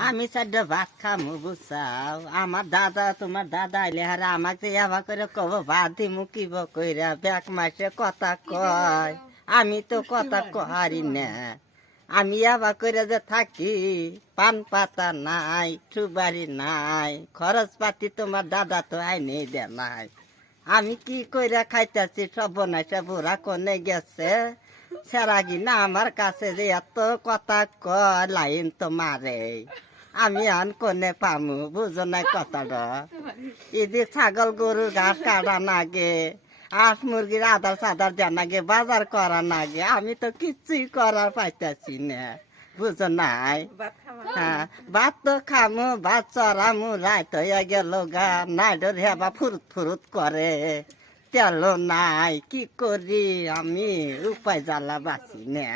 আমি চারটা ভাত খামু বুঝছাও আমার দাদা তোমার দাদা আইলে হারে আমাকে এবার করে কব ভাত দিমু কিব কইরা ব্যাক মাসে কথা কয় আমি তো কথা কহারি না আমি এবার করে যে থাকি পান পাতা নাই সুবারি নাই খরচ পাতি তোমার দাদা তো আইনে দে নাই আমি কি কইরা খাইতেছি সর্বনাশা বুড়া কোনে গেছে সেরাগি না আমার কাছে যে এত কথা কয় লাইন তো মারে আমি আন কোনে পামু বুঝো না কথাটা এদিক ছাগল গরু ঘাস কাটা নাগে হাঁস মুরগির আদার সাদার দেওয়া নাগে বাজার করা নাগে আমি তো কিচ্ছুই করার পাইতেছি না বুঝো নাই হ্যাঁ ভাত তো খামু ভাত চড়ামু রাত হইয়া গেল গা নাইডর হেবা ফুরুত ফুরুত করে তেল নাই কি করি আমি উপায় জ্বালা বাঁচি না